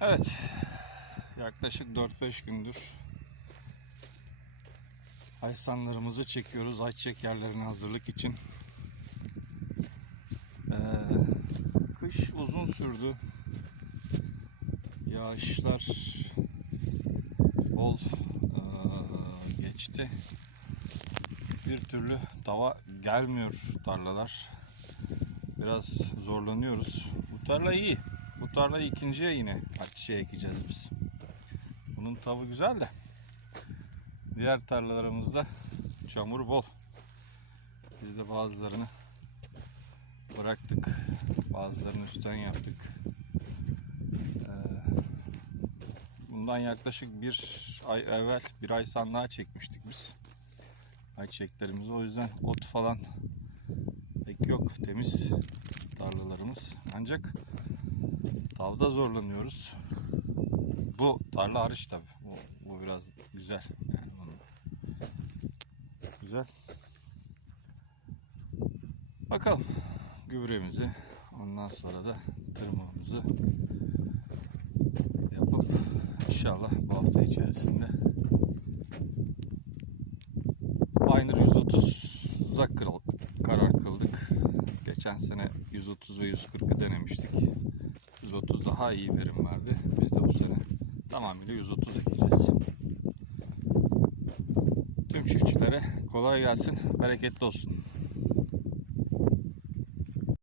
Evet. Yaklaşık 4-5 gündür aysanlarımızı çekiyoruz. Ayçiçek yerlerine hazırlık için. Ee, kış uzun sürdü. Yağışlar bol ee, geçti. Bir türlü tava gelmiyor tarlalar. Biraz zorlanıyoruz. Bu tarla iyi. Bu tarlayı yine ayçiçeğe ekeceğiz biz. Bunun tavı güzel de. Diğer tarlalarımızda çamur bol. Biz de bazılarını bıraktık. Bazılarını üstten yaptık. Ee, bundan yaklaşık bir ay evvel bir ay sandığa çekmiştik biz. Ayçiçeklerimizi. O yüzden ot falan pek yok. Temiz tarlalarımız. Ancak tavda zorlanıyoruz. Bu tarla hariç tabi. Bu, bu biraz güzel. Yani bunun güzel. Bakalım gübremizi ondan sonra da tırmağımızı yapıp inşallah bu hafta içerisinde Pioneer 130'a kır- karar kıldık. Geçen sene 130 ve 140'ı denemiştik. 130 daha iyi verim verdi. Biz de bu sene tamamıyla 130 ekeceğiz. Tüm çiftçilere kolay gelsin, bereketli olsun.